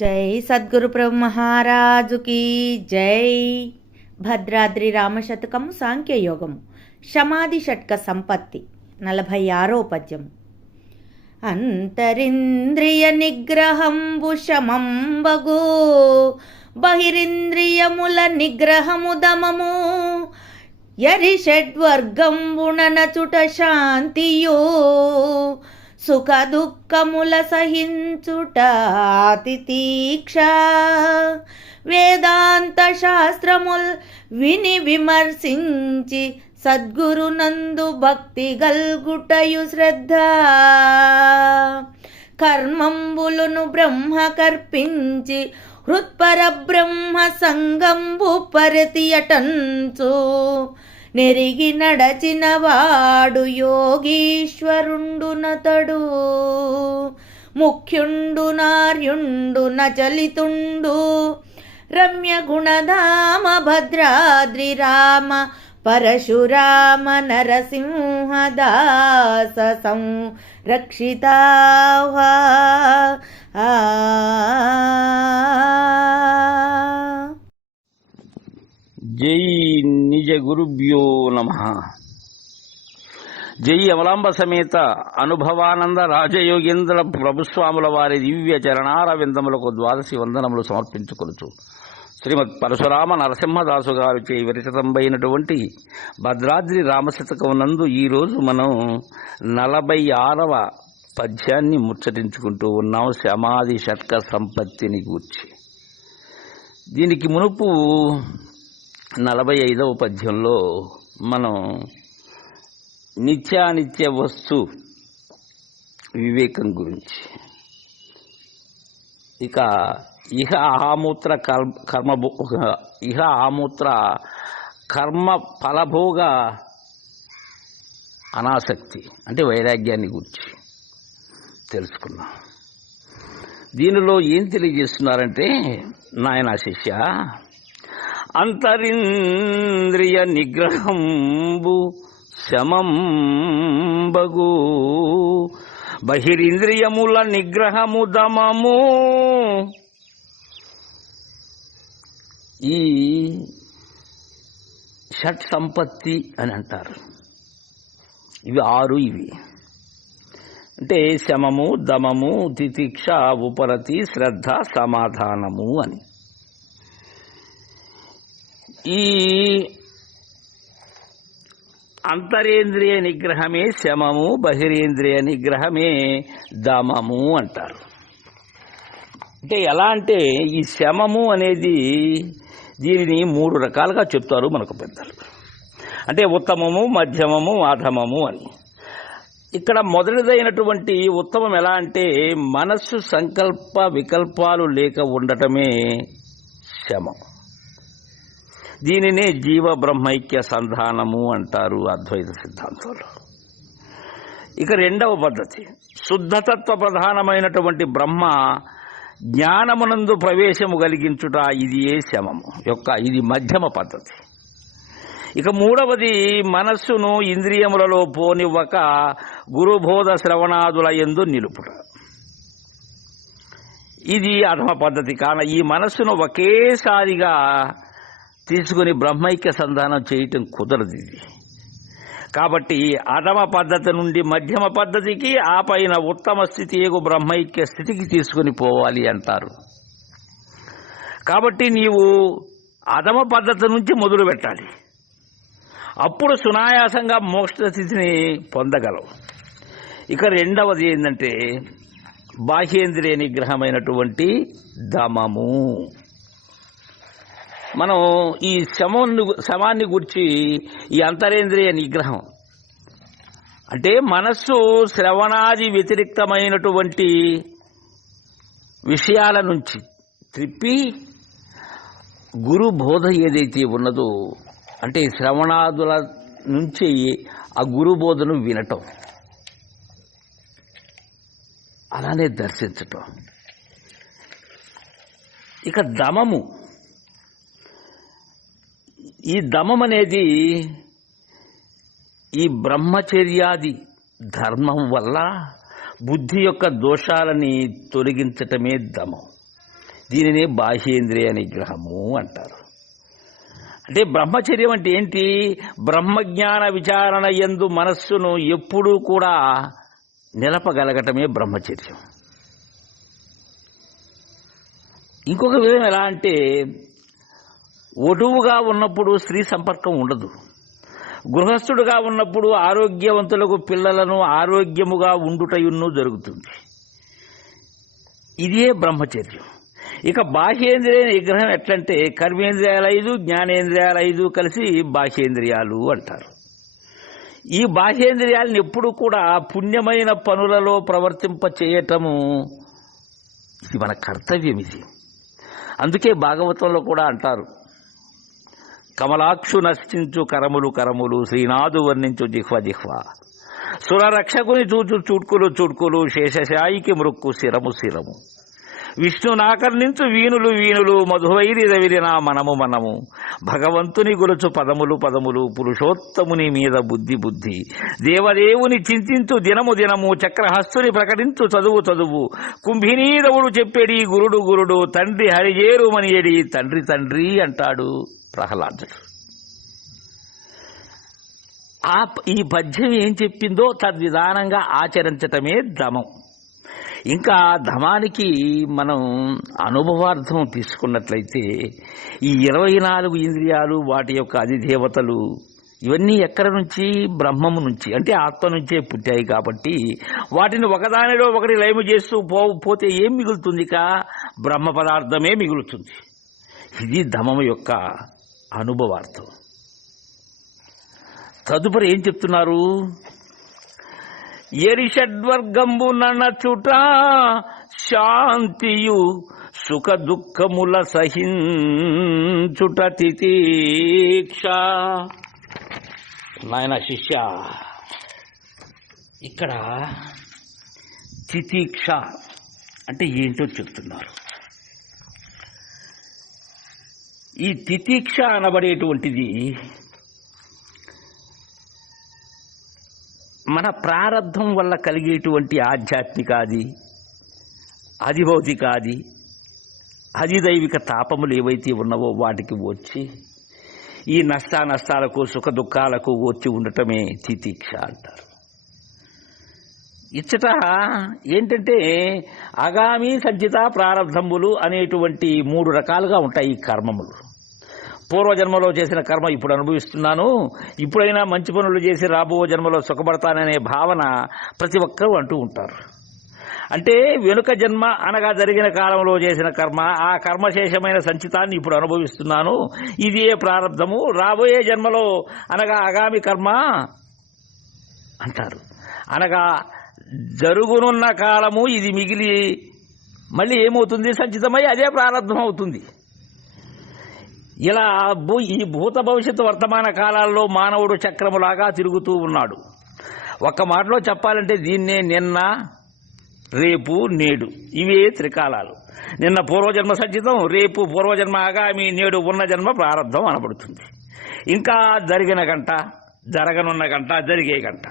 జై సద్గురు ప్రభు మహారాజుకి జై. భద్రాద్రి రామశతకము సాంఖ్యయోగము సమాధి షట్క సంపత్తి 46వ పద్యము. అంతరింద్రియ నిగ్రహంబు శమంబగు బహిరింద్రియముల నిగ్రహము దమము యరి షడ్వర్గంబుణనచుట శాంతియో సుఖ దుఃఖముల సహించుట తితీక్ష వేదాంత శాస్త్రముల్ విని విమర్శించి సద్గురునందు భక్తి గల్గుటయు శ్రద్ధ కర్మంబులును బ్రహ్మ కర్పించి హృత్పర బ్రహ్మ సంగంబు పరితియటంచు నెరిగి నడచిన వాడు యోగీశ్వరుండు నతడు ముఖ్యుండు నార్యుండు నచలితుండు రమ్య గుణధామ భద్రాద్రి రామ పరశురామ నరసింహదాస సంరక్షితా జై నిజ గురుభ్యో నమః. జై అమలాంబ సమేత అనుభవానంద రాజయోగేంద్ర ప్రభుస్వాముల వారి దివ్య చరణార విందములకు ద్వాదశి వందనములు సమర్పించుకొనుచు శ్రీమద్ పరశురామ నరసింహదాసు గారు చే విరచితంబైనటువంటి భద్రాద్రి రామశతకం నందు ఈరోజు మనం 46వ పద్యాన్ని ముచ్చటించుకుంటూ ఉన్నాం. సమాధి షట్క సంపత్తిని గూర్చి. దీనికి మునుపు 45వ పద్యంలో మనం నిత్యానిత్య వస్తు వివేకం గురించి, ఇక ఇహ ఆమూత్ర కర్మ ఫలభోగ అనాసక్తి అంటే వైరాగ్యాన్ని గురించి తెలుసుకున్నాం. దీనిలో ఏం తెలియజేస్తున్నారంటే, నాయన శిష్య, అంతరింద్రియ నిగ్రహంబు శమంబగు బహిరింద్రియముల నిగ్రహము దమము. ఈ షట్ సంపత్తి అని అంటారు. ఇవి 6. ఇవి అంటే శమము, దమము, తితిక్ష, ఉపరతి, శ్రద్ధ, సమాధానము అని. ఈ అంతరేంద్రియ నిగ్రహమే శమము, బహిరేంద్రియ నిగ్రహమే దమము అంటారు. అంటే ఎలా అంటే, ఈ శమము అనేది దీనిని 3 రకాలుగా చెప్తారు మనకు పెద్దలు. అంటే ఉత్తమము, మధ్యమము, అధమము అని. ఇక్కడ మొదటిదైనటువంటి ఉత్తమం ఎలా అంటే, మనస్సు సంకల్ప వికల్పాలు లేక ఉండటమే శమం. దీనినే జీవ బ్రహ్మైక్య సంధానము అంటారు అద్వైత సిద్ధాంతంలో. ఇక 2వ పద్ధతి, శుద్ధతత్వ ప్రధానమైనటువంటి బ్రహ్మ జ్ఞానమునందు ప్రవేశము కలిగించుట, ఇది ఏ శమము యొక్క, ఇది మధ్యమ పద్ధతి. ఇక 3వది, మనస్సును ఇంద్రియములలో పోనివ్వక గురుబోధ శ్రవణాదుల యందు నిలుపుట, ఇది అధమ పద్ధతి. కాన ఈ మనస్సును ఒకేసారిగా తీసుకుని బ్రహ్మైక్య సంధానం చేయటం కుదరదు ఇది. కాబట్టి అధమ పద్ధతి నుండి మధ్యమ పద్ధతికి, ఆ పైన ఉత్తమ స్థితి బ్రహ్మైక్య స్థితికి తీసుకుని పోవాలి అంటారు. కాబట్టి నీవు అధమ పద్ధతి నుంచి మొదలు పెట్టాలి. అప్పుడు సునాయాసంగా మోక్ష స్థితిని పొందగలవు. ఇక 2వది ఏంటంటే, బాహ్యేంద్రియ నిగ్రహమైనటువంటి దమము. మనం ఈ శమాన్ని గురించి, ఈ అంతరేంద్రియ నిగ్రహం అంటే మనస్సు శ్రవణాది వ్యతిరిక్తమైనటువంటి విషయాల నుంచి త్రిప్పి గురు బోధ ఏదైతే ఉన్నదో, అంటే శ్రవణాదుల నుంచి ఆ గురు బోధను వినటం, అలానే దర్శించటం. ఇక దమము, ఈ దమం అనేది ఈ బ్రహ్మచర్యాది ధర్మం వల్ల బుద్ధి యొక్క దోషాలని తొలగించటమే దమం. దీనినే బాహ్యేంద్రియ నిగ్రహము అంటారు. అంటే బ్రహ్మచర్యం అంటే ఏంటి? బ్రహ్మజ్ఞాన విచారణ యందు మనస్సును ఎప్పుడూ కూడా నిలపగలగటమే బ్రహ్మచర్యం. ఇంకొక విధం ఎలా అంటే, వటువుగా ఉన్నప్పుడు స్త్రీ సంపర్కం ఉండదు. గృహస్థుడుగా ఉన్నప్పుడు ఆరోగ్యవంతులకు పిల్లలను ఆరోగ్యముగా ఉండుటయును జరుగుతుంది. ఇదే బ్రహ్మచర్యం. ఇక బాహ్యేంద్రియ నిగ్రహం ఎట్లంటే, కర్మేంద్రియాలు 5, జ్ఞానేంద్రియాలు 5 కలిసి బాహ్యేంద్రియాలు అంటారు. ఈ బాహ్యేంద్రియాలను ఎప్పుడు కూడా పుణ్యమైన పనులలో ప్రవర్తింప చేయటము ఇది మన కర్తవ్యం. ఇది అందుకే భాగవతంలో కూడా అంటారు, కమలాక్షు నశించు కరములు కరములు, శ్రీనాథు వర్ణించు జిహ్వ జిహ్వ, సురరక్షకుని చూచు చుట్కులు చుట్కులు, శేషశాయికి మృక్కు శిరము శిరము, విష్ణు నాకర్ణించు వీణులు వీణులు, మధువైరి రవిలిన మనము మనము, భగవంతుని గొలుచు పదములు పదములు, పురుషోత్తముని మీద బుద్ధి బుద్ధి, దేవదేవుని చింతించు దినము దినము, చక్రహస్తుని ప్రకటించు చదువు చదువు, కుంభినీరవుడు చెప్పేడి గురుడు గురుడు, తండ్రి హరిజేరుమనియడి తండ్రి తండ్రి అంటాడు ప్రహ్లాదుడు. ఈ పద్యం ఏం చెప్పిందో తద్విధానంగా ఆచరించటమే దమం. ఇంకా ధమానికి మనం అనుభవార్థం తీసుకున్నట్లయితే, ఈ 24 ఇంద్రియాలు, వాటి యొక్క అధిదేవతలు, ఇవన్నీ ఎక్కడి నుంచి? బ్రహ్మము నుంచి, అంటే ఆత్మ నుంచే పుట్టాయి. కాబట్టి వాటిని ఒకదానిలో ఒకటి లయము చేస్తూ పోతే ఏం మిగులుతుంది? బ్రహ్మ పదార్థమే మిగులుతుంది. ఇది ధమము యొక్క అనుభవార్థం. తదుపరి ఏం చెప్తున్నారు? ఎరిషడ్వర్గంబు ననచుట శాంతియు, సుఖ దుఃఖముల సహించుట తితీక్ష. నాయన శిష్య, ఇక్కడ తితీక్ష అంటే ఏంటో చెప్తున్నారు. ఈ తితీక్ష అనబడేటువంటిది మన ప్రారబ్ధం వల్ల కలిగేటువంటి ఆధ్యాత్మికాది, అధిభౌతికాది, అధిదైవిక తాపములు ఏవైతే ఉన్నావో వాటికి వచ్చి ఈ నష్టాలకు సుఖ దుఃఖాలకు వచ్చి ఉండటమే తితీక్ష అంటారు. ఇచ్చట ఏంటంటే, ఆగామి సంచిత ప్రారబ్ధములు అనేటువంటి 3 రకాలుగా ఉంటాయి ఈ కర్మములు. పూర్వజన్మలో చేసిన కర్మ ఇప్పుడు అనుభవిస్తున్నాను, ఇప్పుడైనా మంచి పనులు చేసి రాబో జన్మలో సుఖపడతాననే భావన ప్రతి ఒక్కరూ అంటూ ఉంటారు. అంటే వెనుక జన్మ అనగా జరిగిన కాలంలో చేసిన కర్మ, ఆ కర్మశేషమైన సంచితాన్ని ఇప్పుడు అనుభవిస్తున్నాను, ఇదే ప్రారబ్ధము, రాబోయే జన్మలో అనగా ఆగామి కర్మ అంటారు. అనగా జరుగునున్న కాలము ఇది మిగిలి మళ్ళీ ఏమవుతుంది? సంచితమై అదే ప్రారబ్ధం అవుతుంది. ఇలా ఈ భూత భవిష్యత్తు వర్తమాన కాలాల్లో మానవుడు చక్రములాగా తిరుగుతూ ఉన్నాడు. ఒక్క మాటలో చెప్పాలంటే దీన్నే నిన్న, రేపు, నేడు, ఇవే త్రికాలాలు. నిన్న పూర్వజన్మ సంచితం, రేపు పూర్వజన్మ ఆగామి, నేడు ఉన్న జన్మ ప్రారబ్ధం అనబడుతుంది. ఇంకా జరిగిన గంట, జరగనున్న గంట, జరిగే గంట,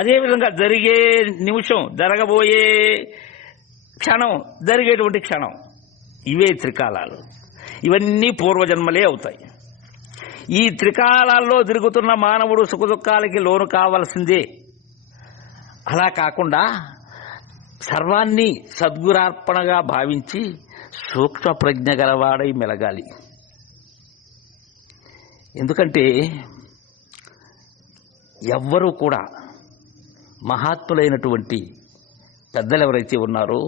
అదేవిధంగా జరిగే నిమిషం, జరగబోయే క్షణం, జరిగేటువంటి క్షణం, ఇవే త్రికాలాలు. ఇవన్నీ పూర్వజన్మలే అవుతాయి. ఈ త్రికాలాల్లో తిరుగుతున్న మానవుడు సుఖదుఖాలకి లోను కావలసిందే. అలా కాకుండా సర్వాన్ని సద్గురార్పణగా భావించి సూక్ష్మ ప్రజ్ఞ గలవాడై మెలగాలి. ఎందుకంటే ఎవ్వరూ కూడా మహాత్ములైనటువంటి పెద్దలు ఎవరైతే ఉన్నారో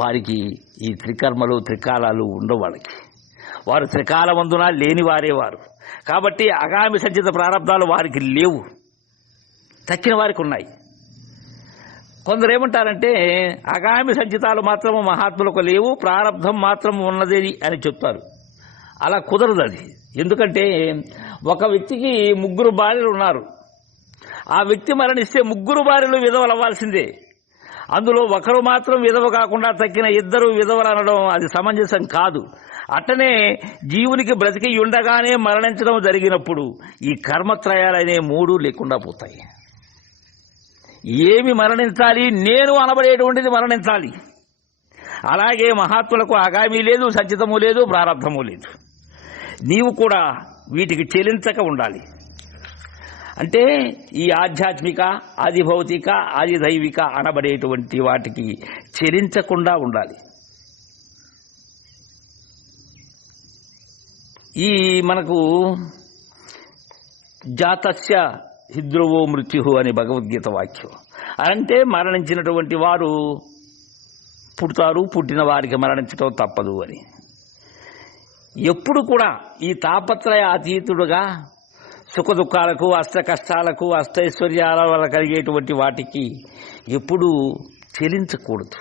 వారికి ఈ త్రికర్మలు త్రికాలాలు ఉండవు. వారు త్రికాలమందున లేనివారే వారు. కాబట్టి అగామి సంచిత ప్రారంధాలు వారికి లేవు, తక్కిన వారికి ఉన్నాయి. కొందరు ఏమంటారంటే అగామి సంచితాలు మాత్రము మహాత్ములకు లేవు, ప్రారంధం మాత్రం ఉన్నది అని చెప్తారు. అలా కుదరదు అది. ఎందుకంటే ఒక వ్యక్తికి 3 భార్యలు ఉన్నారు. ఆ వ్యక్తి మరణిస్తే 3 భార్యలు విధవలు అవ్వాల్సిందే. అందులో ఒకరు మాత్రం విధవ కాకుండా తక్కిన 2 విధవలు అనడం అది సమంజసం కాదు. అట్టనే జీవునికి బ్రతికి ఉండగానే మరణించడం జరిగినప్పుడు ఈ కర్మత్రయాలనే 3 లేకుండా పోతాయి. ఏమి మరణించాలి? నేను అనబడేటువంటిది మరణించాలి. అలాగే మహాత్ములకు ఆగామి లేదు, సంచితము లేదు, ప్రారంధము లేదు. నీవు కూడా వీటికి చెలించక ఉండాలి. అంటే ఈ ఆధ్యాత్మిక, ఆది భౌతిక, ఆది దైవిక అనబడేటువంటి వాటికి చెలించకుండా ఉండాలి. ఈ మనకు జాతస్య హిద్రువో మృత్యు అని భగవద్గీత వాక్యం. అంటే మరణించినటువంటి వారు పుడతారు, పుట్టిన వారికి మరణించడం తప్పదు అని. ఎప్పుడు కూడా ఈ తాపత్రయ అతీతుడుగా సుఖ దుఃఖాలకు, అష్ట కష్టాలకు, అష్టైశ్వర్యాల వల్ల కలిగేటువంటి వాటికి ఎప్పుడూ చెలించకూడదు.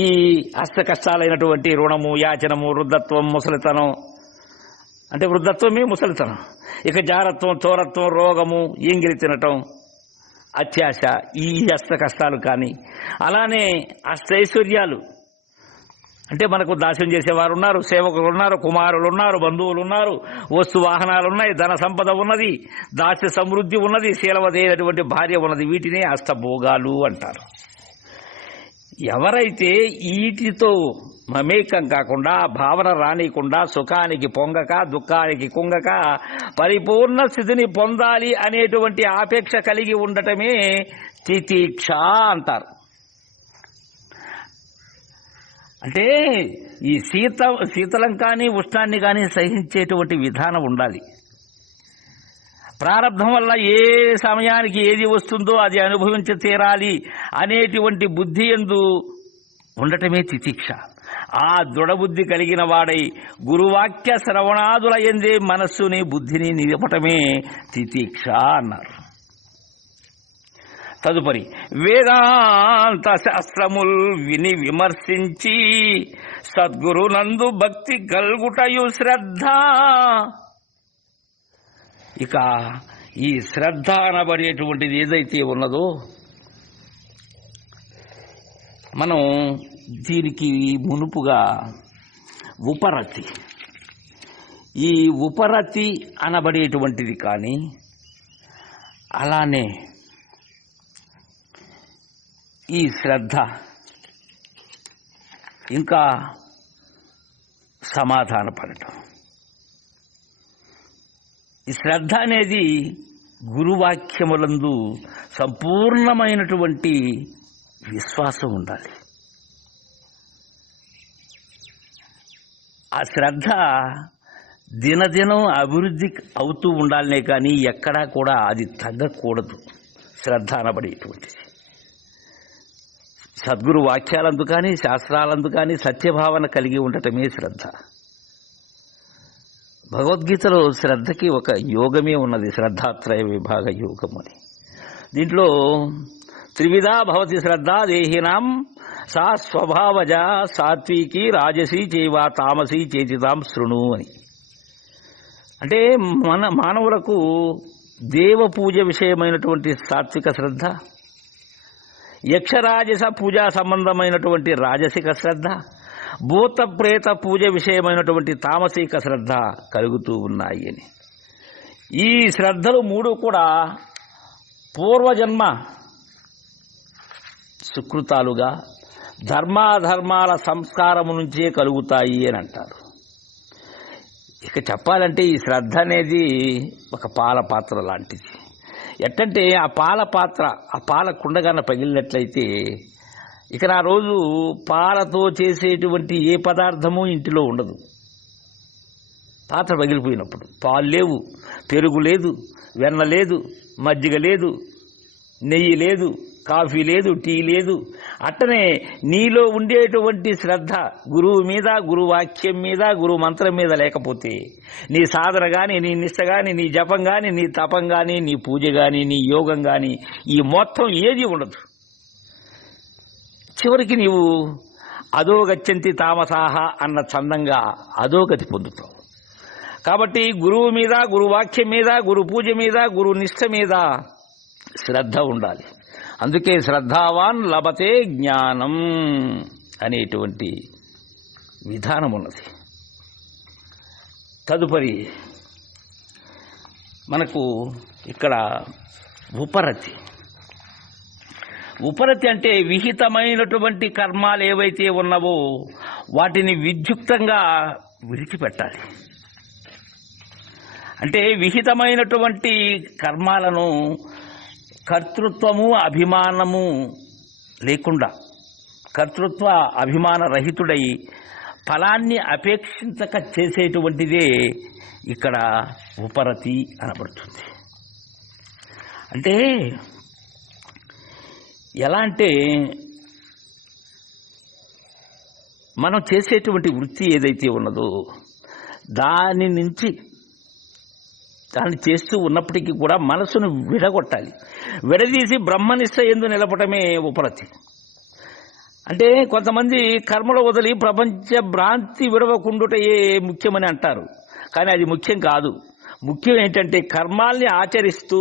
ఈ అష్ట కష్టాలైనటువంటి రుణము, యాచనము, వృద్ధత్వం, ముసలితనం, అంటే వృద్ధత్వమే ముసలితనం, ఇక జారత్వం, చోరత్వం, రోగము, ఎంగిలి తినటం, అత్యాశ, ఈ అష్ట కష్టాలు కానీ, అలానే అష్టైశ్వర్యాలు అంటే మనకు దాస్యం చేసేవారు ఉన్నారు, సేవకులు ఉన్నారు, కుమారులు ఉన్నారు, బంధువులు ఉన్నారు, వస్తు వాహనాలు ఉన్నాయి, ధన సంపద ఉన్నది, దాస్య సమృద్ధి ఉన్నది, శీలవదైనటువంటి భార్య ఉన్నది. వీటినే అష్టభోగాలు అంటారు. ఎవరైతే వీటితో మమేకం కాకుండా, భావన రానికుండా, సుఖానికి పొంగక, దుఃఖానికి కుంగక పరిపూర్ణ స్థితిని పొందాలి అనేటువంటి ఆపేక్ష కలిగి ఉండటమే తితిక్ష అంటారు. అంటే ఈ శీతలం కానీ ఉష్ణాన్ని కానీ సహించేటువంటి విధానం ఉండాలి. ప్రారంధం వల్ల ఏ సమయానికి ఏది వస్తుందో అది అనుభవించి తీరాలి అనేటువంటి బుద్ధి యందు ఉండటమే తితిక్ష. ఆ దృఢబుద్ధి కలిగిన వాడై గురువాక్య శ్రవణాదుల యందే మనస్సుని, బుద్ధిని నిలపటమే తితిక్ష అన్నారు. తదుపరి వేదాంత శాస్త్రముల్ విని విమర్శించి సద్గురునందు భక్తి కల్గుటయు శ్రద్ధ. ఇక ఈ శ్రద్ధ అనబడేటువంటిది ఏదైతే ఉన్నదో మనం దీనికి మునుపుగా ఉపరతి, ఈ ఉపరతి అనబడేటువంటిది కానీ, అలానే ఈ శ్రద్ధ, ఇంకా సమాధానపడటం. ఈ శ్రద్ధ అనేది గురువాక్యములందు సంపూర్ణమైనటువంటి విశ్వాసం ఉండాలి. ఆ శ్రద్ధ దినదినం అభివృద్ధి అవుతూ ఉండాలనే కానీ ఎక్కడా కూడా అది తగ్గకూడదు. శ్రద్ధ అనబడేటువంటిది సద్గురు వాక్యాలందు కానీ, శాస్త్రాలందు కానీ సత్యభావన కలిగి ఉండటమే శ్రద్ధ. భగవద్గీతలో శ్రద్ధకి ఒక యోగమే ఉన్నది, శ్రద్ధాత్రయ విభాగ యోగం అని. దీంట్లో త్రివిధా భవతి శ్రద్ధ దేహినాం సా స్వభావజ సాత్వికి రాజసీ చైవ తామసీ చేతితాం శృణు అని. అంటే మానవులకు దేవ పూజ విషయమైనటువంటి సాత్విక శ్రద్ధ, యక్షరాజస పూజా సంబంధమైనటువంటి రాజసిక శ్రద్ధ, భూత ప్రేత పూజ విషయమైనటువంటి తామసిక శ్రద్ధ కలుగుతూ ఉన్నాయి అని. ఈ శ్రద్ధలు మూడు కూడా పూర్వజన్మ సుకృతాలుగా ధర్మాధర్మాల సంస్కారము నుంచే కలుగుతాయి అని అంటారు. ఇక చెప్పాలంటే ఈ శ్రద్ధ అనేది ఒక పాల పాత్ర లాంటిది. ఎట్టంటే ఆ పాల పాత్ర, ఆ పాల కుండగాన పగిలినట్లయితే ఇక ఆ రోజు పాలతో చేసేటువంటి ఏ పదార్థము ఇంటిలో ఉండదు. పాత్ర పగిలిపోయినప్పుడు పాలు లేవు, పెరుగు లేదు, వెన్న లేదు, మజ్జిగ లేదు, నెయ్యి లేదు, కాఫీ లేదు, టీ లేదు. అట్టనే నీలో ఉండేటువంటి శ్రద్ధ గురువు మీద, గురువు వాక్యం మీద, గురువు మంత్రం మీద లేకపోతే నీ సాధన కానీ, నీ నిష్ట కానీ, నీ జపం కానీ, నీ తపం కానీ, నీ పూజ కానీ, నీ యోగం కానీ, ఈ మొత్తం ఏది ఉండదు. చివరికి నీవు అధోగచ్చంతి తామసాహ అన్న చందంగా అధోగతి పొందుతావు. కాబట్టి గురువు మీద, గురు వాక్యం మీద, గురు పూజ మీద, గురు నిష్ట మీద శ్రద్ధ ఉండాలి. అందుకే శ్రద్ధావాన్ లభతే జ్ఞానం అనేటువంటి విధానం ఉన్నది. తదుపరి మనకు ఇక్కడ ఉపరతి. ఉపరతి అంటే విహితమైనటువంటి కర్మాలు ఏవైతే ఉన్నావో వాటిని విద్యుక్తంగా విడిచిపెట్టాలి. అంటే విహితమైనటువంటి కర్మాలను కర్తృత్వము అభిమానము లేకుండా కర్తృత్వ అభిమాన రహితుడై ఫలాన్ని అపేక్షించక చేసేటువంటిదే ఇక్కడ ఉపరతి అనబడుతుంది. అంటే ఎలా అంటే మనం చేసేటువంటి వృత్తి ఏదైతే ఉన్నదో దాని నుంచి దాన్ని చేస్తూ ఉన్నప్పటికీ కూడా మనసును విడగొట్టాలి. విడదీసి బ్రహ్మనిష్ట యందు నిలపటమే ఉపరతి. అంటే కొంతమంది కర్మలు వదిలి ప్రపంచ భ్రాంతి విడవకుండుటయే ముఖ్యమని అంటారు. కానీ అది ముఖ్యం కాదు. ముఖ్యం ఏంటంటే కర్మాల్ని ఆచరిస్తూ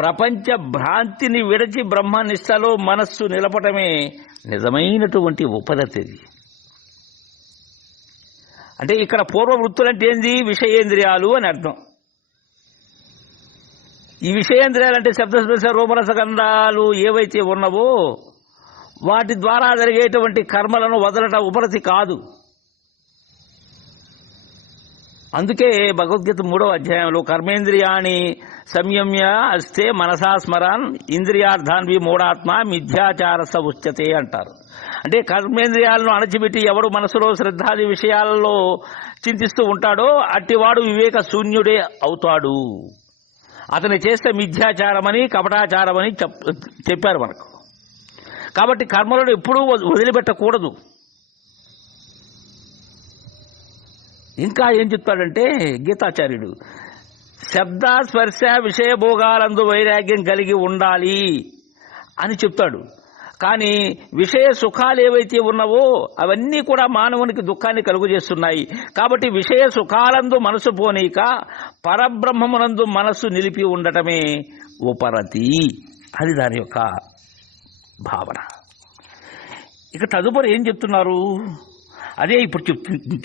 ప్రపంచ భ్రాంతిని విడచి బ్రహ్మనిష్టలో మనస్సు నిలపటమే నిజమైనటువంటి ఉపరతి. అంటే ఇక్కడ పూర్వ వృత్తులు అంటే ఏంది? విషయేంద్రియాలు అని అర్థం. ఈ విషయేంద్రియాలు అంటే శబ్దస్పర్శ రూపరస గంధాలు ఏవైతే ఉన్నావో వాటి ద్వారా జరిగేటువంటి కర్మలను వదలటం ఉపరతి కాదు. అందుకే భగవద్గీత 3వ అధ్యాయంలో కర్మేంద్రియాణి సంయమ్య అస్తే మనసా స్మరాన్ ఇంద్రియార్థాన్ విమూఢాత్మ మిథ్యాచారస ఉచ్యతే అంటారు. అంటే కర్మేంద్రియాలను అణచిపెట్టి ఎవడు మనసులో శ్రద్ధాది విషయాలలో చింతిస్తూ ఉంటాడో అట్టివాడు వివేక శూన్యుడే అవుతాడు. అతని చేస్తే మిథ్యాచారమని కపటాచారమని చెప్పారు మనకు. కాబట్టి కర్మలను ఎప్పుడూ వదిలిపెట్టకూడదు. ఇంకా ఏం చెప్తాడంటే గీతాచార్యుడు శబ్ద స్పర్శ విషయభోగాలందు వైరాగ్యం కలిగి ఉండాలి అని చెప్తాడు. కానీ విషయ సుఖాలు ఏవైతే ఉన్నావో అవన్నీ కూడా మానవునికి దుఃఖాన్ని కలుగజేస్తున్నాయి. కాబట్టి విషయ సుఖాలందు మనసు పోనీక పరబ్రహ్మమునందు మనస్సు నిలిపి ఉండటమే ఉపరతి. అది దాని యొక్క భావన. ఇక తదుపరి ఏం చెప్తున్నారు? అదే ఇప్పుడు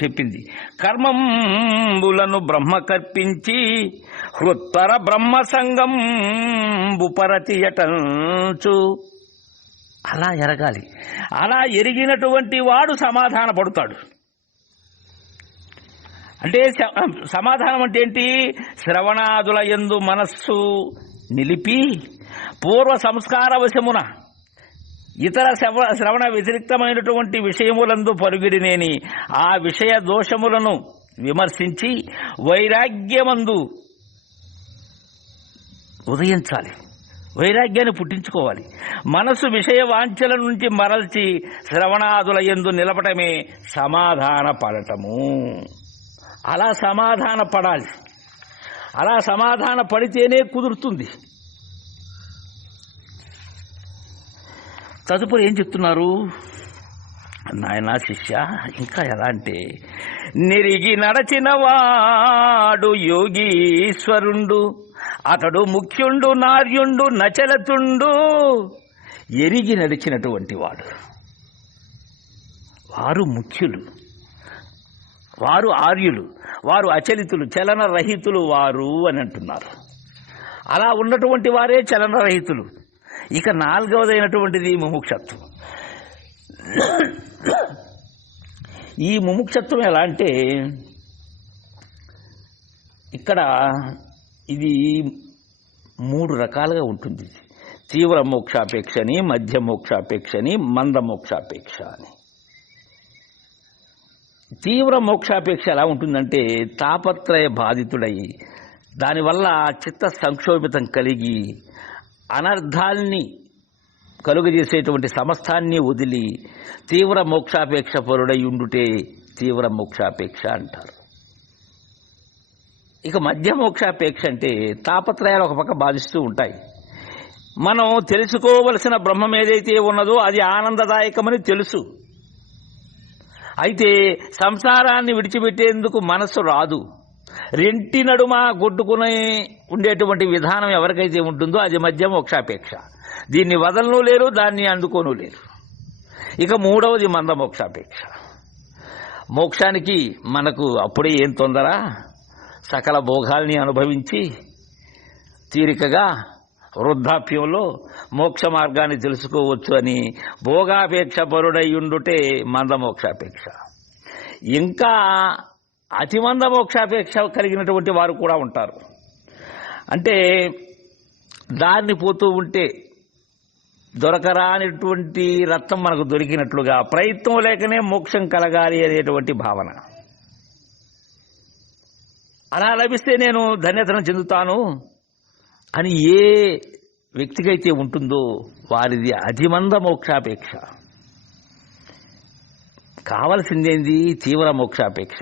చెప్పింది. కర్మంబులను బ్రహ్మ కర్పించి హృత్తర బ్రహ్మ సంగం ఉపరతి యటంచు. అలా ఎరగాలి. అలా ఎరిగినటువంటి వాడు సమాధాన పడతాడు. అంటే సమాధానం అంటే ఏంటి? శ్రవణాదుల యందు మనస్సు నిలిపి పూర్వ సంస్కార వశమున ఇతర శ్రవణ వ్యతిరిక్తమైనటువంటి విషయములందు పరుగిడినేని ఆ విషయ దోషములను విమర్శించి వైరాగ్యమందు ఉదయించాలి. వైరాగ్యాన్ని పుట్టించుకోవాలి. మనసు విషయ వాంఛల నుంచి మరల్చి శ్రవణాదుల యందు నిలపటమే సమాధాన పడటము. అలా సమాధాన పడాలి. అలా సమాధాన పడితేనే కుదురుతుంది. తదుపరి ఏం చెప్తున్నారు? నాయనా శిష్య, ఇంకా ఎలా అంటే నిరిగి నడచిన వాడు యోగీశ్వరుండు, అతడు ముఖ్యుండు నార్యుండు నచలతుండు. ఎరిగి నడిచినటువంటి వాడు, వారు ముఖ్యులు, వారు ఆర్యులు, వారు అచలితులు, చలనరహితులు వారు అని అంటున్నారు. అలా ఉన్నటువంటి వారే చలనరహితులు. ఇక 4వదైనటువంటిది ముముక్షత్వం. ఈ ముముక్షత్వం ఎలా అంటే ఇక్కడ ఇది 3 రకాలుగా ఉంటుంది. తీవ్ర మోక్షాపేక్ష అని, మధ్య మోక్షాపేక్ష అని, మంద మోక్షాపేక్ష అని. తీవ్ర మోక్షాపేక్ష ఎలా ఉంటుందంటే తాపత్రయ బాధితుడై దానివల్ల చిత్త సంక్షోభితం కలిగి అనర్థాల్ని కలుగజేసేటువంటి సమస్తాన్ని వదిలి తీవ్ర మోక్షాపేక్ష పరుడై ఉండుటే తీవ్ర మోక్షాపేక్ష అంటారు. ఇక మధ్య మోక్షాపేక్ష అంటే తాపత్రయాలు ఒక పక్క బాధిస్తూ ఉంటాయి. మనం తెలుసుకోవలసిన బ్రహ్మం ఏదైతే ఉన్నదో అది ఆనందదాయకమని తెలుసు. అయితే సంసారాన్ని విడిచిపెట్టేందుకు మనస్సు రాదు. రెంటి నడుమ కొట్టుకుని ఉండేటువంటి విధానం ఎవరికైతే ఉంటుందో అది మధ్య మోక్షాపేక్ష. దీన్ని వదలను లేరు, దాన్ని అందుకోను లేరు. ఇక 3వది మంద మోక్షాపేక్ష. మోక్షానికి మనకు అప్పుడే ఏం తొందర? సకల భోగాల్ని అనుభవించి తీరికగా వృద్ధాప్యంలో మోక్ష మార్గాన్ని తెలుసుకోవచ్చు అని భోగాపేక్ష పరుడై ఉండుటే మందమోక్షాపేక్ష. ఇంకా అతిమంద మోక్షాపేక్ష కలిగినటువంటి వారు కూడా ఉంటారు. అంటే దారిని పోతూ ఉంటే దొరకరానిటువంటి రత్నం మనకు దొరికినట్లుగా ప్రయత్నం లేకనే మోక్షం కలగాలి అనేటువంటి భావన. అలా లభిస్తే నేను ధన్యతను చెందుతాను అని ఏ వ్యక్తికైతే ఉంటుందో వారిది అతిమంద మోక్షాపేక్ష. కావలసిందేంది తీవ్ర మోక్షాపేక్ష.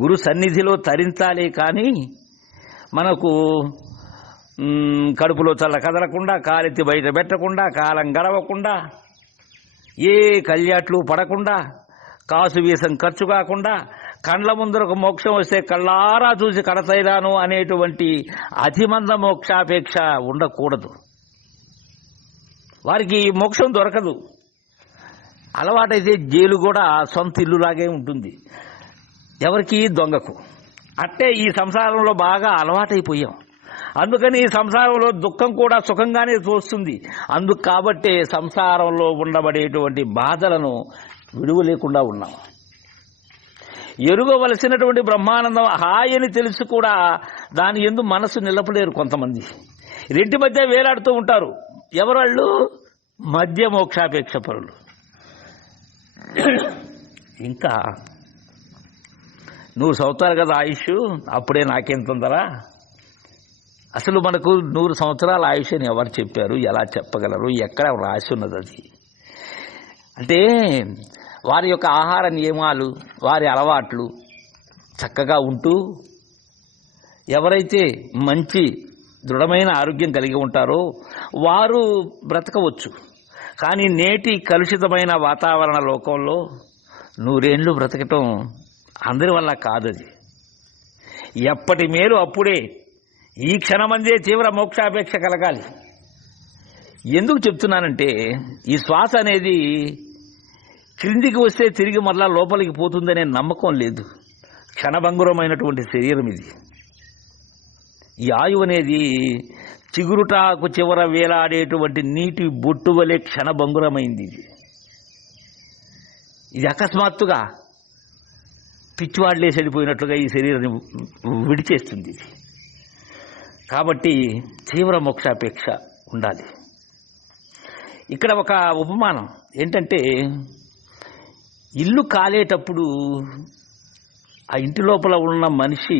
గురు సన్నిధిలో తరించాలే కానీ మనకు కడుపులో చల్ల కదలకుండా, కాలెత్తి బయట పెట్టకుండా, కాలం గడవకుండా, ఏ కళ్యాట్లు పడకుండా, కాసు వీసం ఖర్చు కాకుండా, కండ్ల ముందరకు మోక్షం వస్తే కళ్ళారా చూసి కడతైరాను అనేటువంటి అతిమంద మోక్షాపేక్ష ఉండకూడదు. వారికి మోక్షం దొరకదు. అలవాటైతే జైలు కూడా సొంత ఇల్లులాగే ఉంటుంది ఎవరికి? దొంగకు. అట్టే ఈ సంసారంలో బాగా అలవాటైపోయాం. అందుకని ఈ సంసారంలో దుఃఖం కూడా సుఖంగానే తోస్తుంది. అందుకు కాబట్టే సంసారంలో ఉండబడేటువంటి బాధలను విడువ లేకుండా ఉన్నాం. ఎరుగవలసినటువంటి బ్రహ్మానందం హాయని తెలిసి కూడా దాని యందు మనసు నిలపలేరు కొంతమంది. రెంటి మధ్య వేలాడుతూ ఉంటారు. ఎవరాళ్ళు? మధ్య మోక్షాపేక్ష పరులు. ఇంకా 100 సంవత్సరాలు కదా ఆయుష్, అప్పుడే నాకేం తొందరా? అసలు మనకు 100 సంవత్సరాల ఆయుష్ అని ఎవరు చెప్పారు? ఎలా చెప్పగలరు? ఎక్కడ రాసి ఉన్నది అది? అంటే వారి యొక్క ఆహార నియమాలు, వారి అలవాట్లు చక్కగా ఉంటూ ఎవరైతే మంచి దృఢమైన ఆరోగ్యం కలిగి ఉంటారో వారు బ్రతకవచ్చు. కానీ నేటి కలుషితమైన వాతావరణ లోకంలో 100 ఏళ్ళు బ్రతకటం అందరి వల్ల కాదది. ఎప్పటి మేలు అప్పుడే, ఈ క్షణమందే తీవ్ర మోక్షాపేక్ష కలగాలి. ఎందుకు చెప్తున్నానంటే ఈ శ్వాస అనేది క్రిందికి వస్తే తిరిగి మరలా లోపలికి పోతుందనే నమ్మకం లేదు. క్షణభంగురమైనటువంటి శరీరం ఇది. ఈ ఆయువు అనేది చిగురుటాకు చివర వేలాడేటువంటి నీటి బొట్టు వలె క్షణభంగురమైంది. ఇది అకస్మాత్తుగా పిచ్చివాడ్లేసి వెళ్ళిపోయినట్లుగా ఈ శరీరాన్ని విడిచేస్తుంది. కాబట్టి తీవ్ర మోక్షాపేక్ష ఉండాలి. ఇక్కడ ఒక ఉపమానం ఏంటంటే, ఇల్లు కాలేటప్పుడు ఆ ఇంటి లోపల ఉన్న మనిషి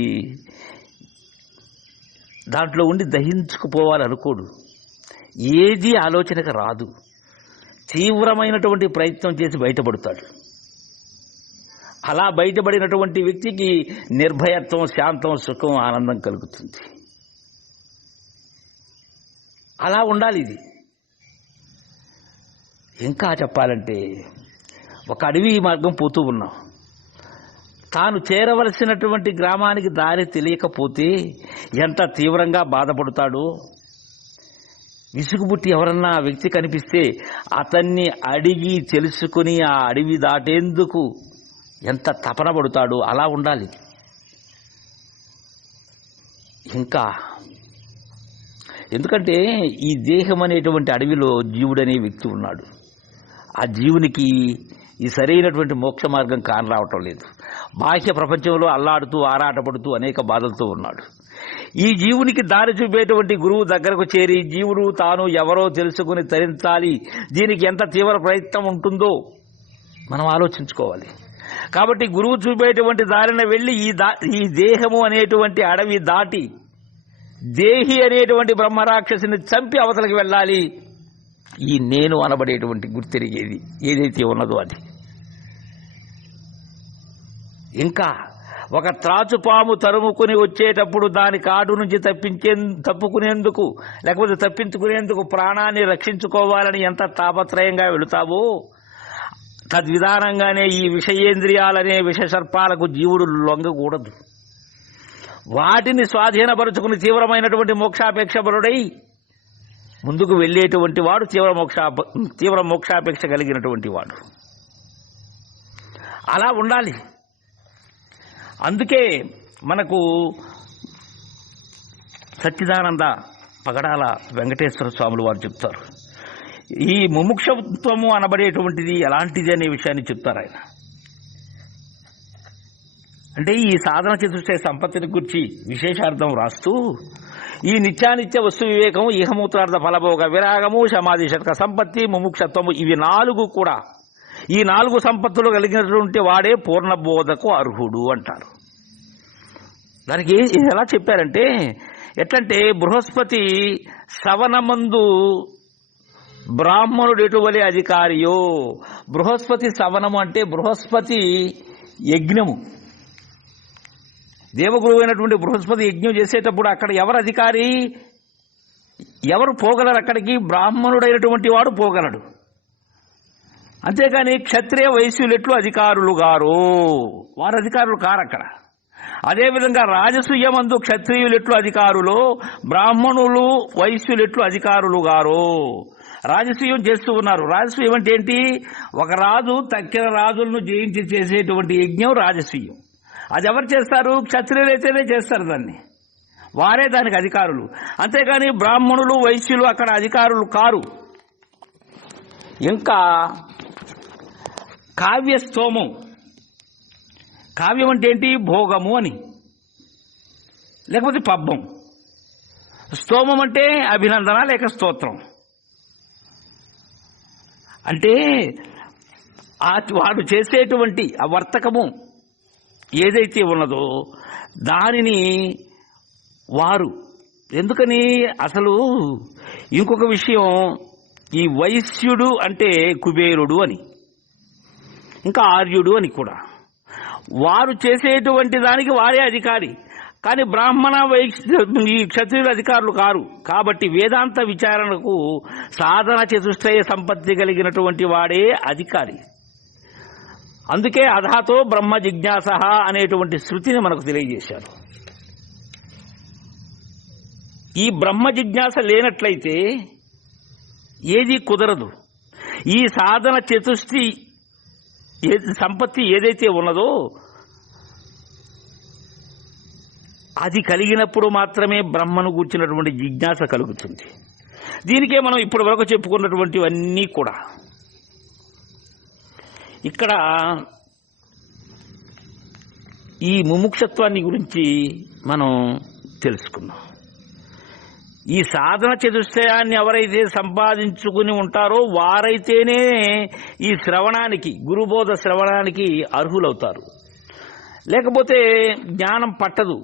దాంట్లో ఉండి దహించుకుపోవాలనుకోడు. ఏది ఆలోచనకు రాదు. తీవ్రమైనటువంటి ప్రయత్నం చేసి బయటపడతాడు. అలా బయటపడినటువంటి వ్యక్తికి నిర్భయత్వం, శాంతం, సుఖం, ఆనందం కలుగుతుంది. అలా ఉండాలి ఇది. ఇంకా చెప్పాలంటే ఒక అడవి మార్గం పోతూ ఉన్నాం. తాను చేరవలసినటువంటి గ్రామానికి దారి తెలియకపోతే ఎంత తీవ్రంగా బాధపడతాడో. విసుగుబుట్టి ఎవరన్నా ఆ వ్యక్తి కనిపిస్తే అతన్ని అడిగి తెలుసుకుని ఆ అడవి దాటేందుకు ఎంత తపన పడతాడో. అలా ఉండాలి. ఇంకా ఎందుకంటే ఈ దేహం అనేటువంటి అడవిలో జీవుడనే వ్యక్తి ఉన్నాడు. ఆ జీవునికి ఈ సరైనటువంటి మోక్ష మార్గం కానరావటం లేదు. బాహ్య ప్రపంచంలో అల్లాడుతూ ఆరాటపడుతూ అనేక బాధలతో ఉన్నాడు. ఈ జీవునికి దారి చూపేటువంటి గురువు దగ్గరకు చేరి జీవుడు తాను ఎవరో తెలుసుకుని తరించాలి. దీనికి ఎంత తీవ్ర ప్రయత్నం ఉంటుందో మనం ఆలోచించుకోవాలి. కాబట్టి గురువు చూపేటువంటి దారిన వెళ్ళి ఈ దేహము అనేటువంటి అడవి దాటి దేహి అనేటువంటి బ్రహ్మరాక్షసిని చంపి అవతలకి వెళ్ళాలి. ఈ నేను అనబడేటువంటి గుర్తెరిగేది ఏదైతే ఉన్నదో అది. ఇంకా ఒక త్రాచుపాము తరుముకుని వచ్చేటప్పుడు దాని కాటు నుంచి తప్పుకునేందుకు లేకపోతే తప్పించుకునేందుకు ప్రాణాన్ని రక్షించుకోవాలని ఎంత తాపత్రయంగా వెళుతావో తద్విధానంగానే ఈ విషయేంద్రియాలనే విషసర్పాలకు జీవుడు లొంగకూడదు. వాటిని స్వాధీనపరుచుకుని తీవ్రమైనటువంటి మోక్షాపేక్ష బరుడై ముందుకు వెళ్ళేటువంటి వాడు తీవ్ర మోక్షాపేక్ష కలిగినటువంటి వాడు. అలా ఉండాలి. అందుకే మనకు సచ్చిదానంద పగడాల వెంకటేశ్వర స్వాములు వారు చెప్తారు. ఈ ముముక్షత్వము అనబడేటువంటిది ఎలాంటిది అనే విషయాన్ని చెప్తారు ఆయన. అంటే ఈ సాధన చతుష్టయ సంపత్తిని గురించి విశేషార్థం రాస్తూ, ఈ నిత్యానిత్య వస్తు వివేకము, ఇహమూత్రార్థ ఫలభోగ విరాగము, సమాధి శతక సంపత్తి, ముముక్షత్వము, ఇవి 4 కూడా, ఈ 4 సంపత్తులు కలిగినటువంటి వాడే పూర్ణబోధకు అర్హుడు అంటారు. దానికి ఎలా చెప్పారంటే, ఎట్లంటే బృహస్పతి సవనమందు బ్రాహ్మణుడు ఎటువలే అధికారియో. బృహస్పతి సవనము అంటే బృహస్పతి యజ్ఞము. దేవగురువు అయినటువంటి బృహస్పతి యజ్ఞం చేసేటప్పుడు అక్కడ ఎవరు అధికారి, ఎవరు పోగలరు అక్కడికి? బ్రాహ్మణుడైనటువంటి వాడు పోగలడు. అంతేగాని క్షత్రియ వైశ్యులెట్లు అధికారులు గారు, వారు అధికారులు కారు అక్కడ. అదేవిధంగా రాజసూయమందు క్షత్రియులెట్లు అధికారులు, బ్రాహ్మణులు వైశ్యులెట్లు అధికారులు గారు. రాజసూయం చేస్తూ ఉన్నారు. రాజసూయం అంటే ఏంటి? ఒక రాజు తక్కిన రాజులను జయించి చేసేటువంటి యజ్ఞం రాజసూయం. అది ఎవరు చేస్తారు? క్షత్రియులైతేనే చేస్తారు దాన్ని, వారే దానికి అధికారులు. అంతేగాని బ్రాహ్మణులు వైశ్యులు అక్కడ అధికారులు కారు. ఇంకా కావ్యస్తోమం. కావ్యం అంటే ఏంటి? భోగము అని, లేకపోతే పబ్బం. స్తోమం అంటే అభినందన లేక స్తోత్రం. అంటే వాడు చేసేటువంటి ఆ వర్తకము ఏదైతే ఉన్నదో దానిని వారు ఎందుకని, అసలు ఇంకొక విషయం, ఈ వైశ్యుడు అంటే కుబేరుడు అని, ఇంకా ఆర్యుడు అని కూడా, వారు చేసేటువంటి దానికి వారే అధికారి. కానీ బ్రాహ్మణ ఈ క్షత్రియుల అధికారులు కారు. కాబట్టి వేదాంత విచారణకు సాధన చతుష్టయ సంపత్తి కలిగినటువంటి వాడే అధికారి. అందుకే అధాతో బ్రహ్మ జిజ్ఞాస అనేటువంటి శృతిని మనకు తెలియజేశారు. ఈ బ్రహ్మ జిజ్ఞాస లేనట్లయితే ఏది కుదరదు. ఈ సాధన చతుష్టి సంపత్తి ఏదైతే ఉన్నదో అది కలిగినప్పుడు మాత్రమే బ్రహ్మను గూర్చినటువంటి జిజ్ఞాస కలుగుతుంది. దీనికే మనం ఇప్పటి వరకు చెప్పుకున్నటువంటివన్నీ కూడా ఇక్కడ ఈ ముముక్షత్వాన్ని గురించి మనం తెలుసుకున్నాం. ఈ సాధన చతుష్టయాన్ని ఎవరైతే సంపాదించుకుని ఉంటారో వారైతేనే ఈ శ్రవణానికి, గురుబోధ శ్రవణానికి అర్హులవుతారు. లేకపోతే జ్ఞానం పట్టదు.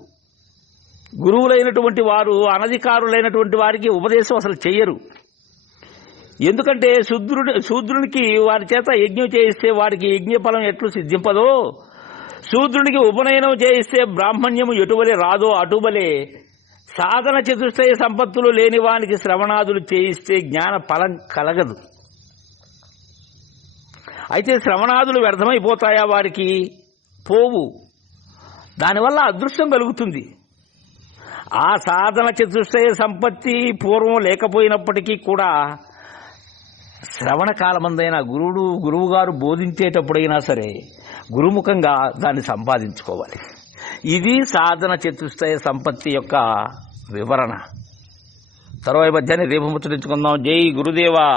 గురువులైనటువంటి వారు అనధికారులైనటువంటి వారికి ఉపదేశం అసలు చెయ్యరు. ఎందుకంటే శూద్రునికి వారి చేత యజ్ఞం చేయిస్తే వాడికి యజ్ఞఫలం ఎట్లు సిద్ధింపదో, శూద్రునికి ఉపనయనం చేయిస్తే బ్రాహ్మణ్యము ఎటువలే రాదో అటువలే సాధన చతుష్టయ సంపత్తులు లేని వానికి శ్రవణాదులు చేయిస్తే జ్ఞాన ఫలం కలగదు. అయితే శ్రవణాదులు వ్యర్థమైపోతాయా? వారికి పోవు. దానివల్ల అదృష్టం కలుగుతుంది. ఆ సాధన చతుష్టయ సంపత్తి పూర్వం లేకపోయినప్పటికీ కూడా శ్రవణ కాలమందైనా గురువుగారు బోధించేటప్పుడైనా సరే గురుముఖంగా దాన్ని సంపాదించుకోవాలి. ఇది సాధన చతుష్టయ సంపత్తి యొక్క వివరణ. తర్వాయి మధ్యాన్ని రేపు ముచ్చటించుకుందాం. జై గురుదేవా.